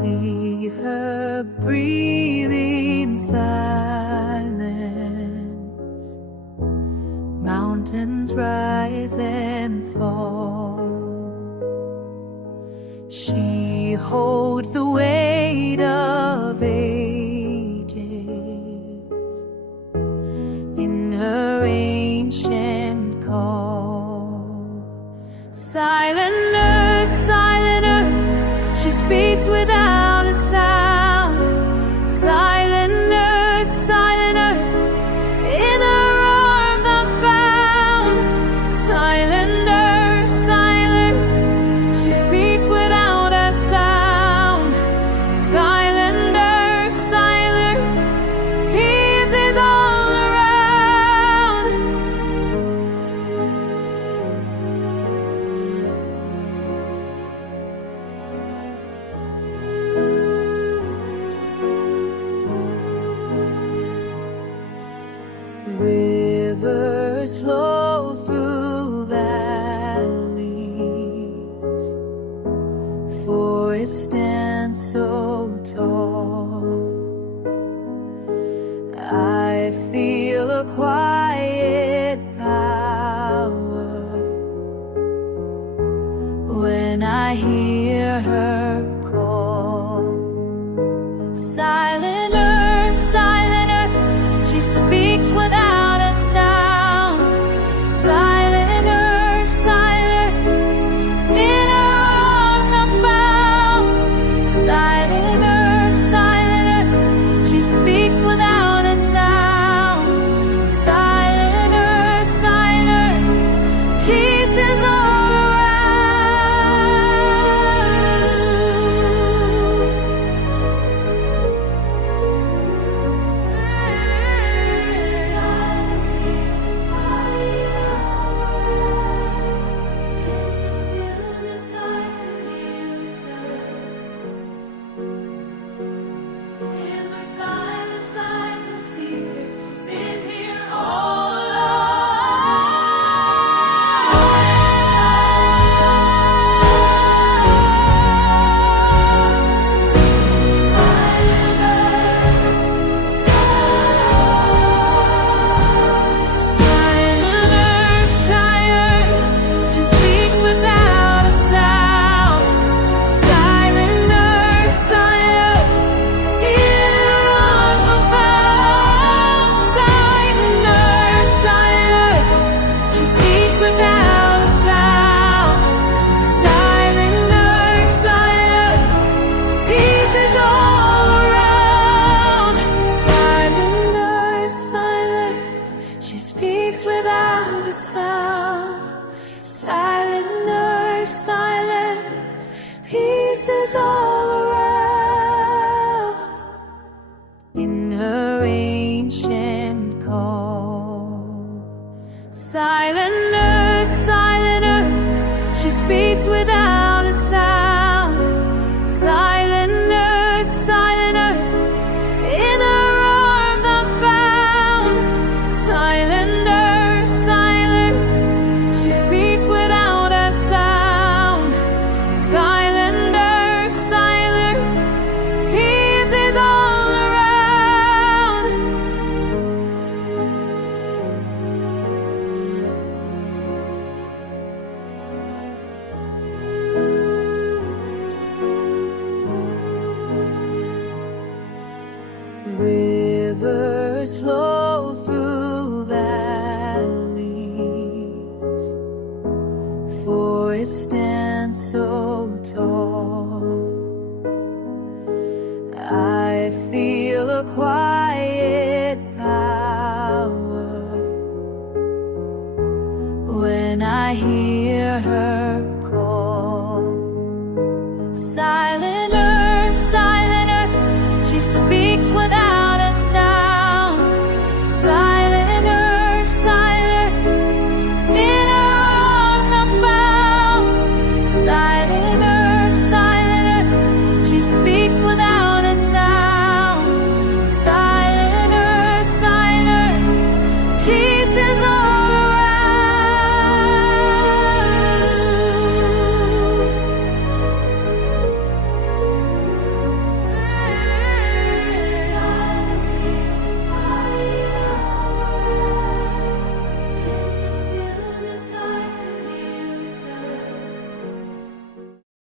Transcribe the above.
see her breathe in silence. Mountains rise and fall. She holds the weight of ages in her ancient call. Silent earth, she speaks without a sound. Silent earth, in her arms I'm found. Silent earth, she speaks without a sound. Silent earth, peace is all around. Rivers flow through valleys, forests stand so tall. I feel a quiet power when I hear her call. Silent earth, she speaks without a sound. Silent earth, in her arms I'm found. Silent earth, she speaks without a sound. Silent earth, peace is all without a sound. Silent earth, peace is all around. In her ancient call. Silent earth, she speaks without a sound. Silent earth, in her arms I'm found. Silent earth, she speaks without a sound. Silent earth, peace is all around. Rivers flow through valleys, forests stand so tall. I feel a quiet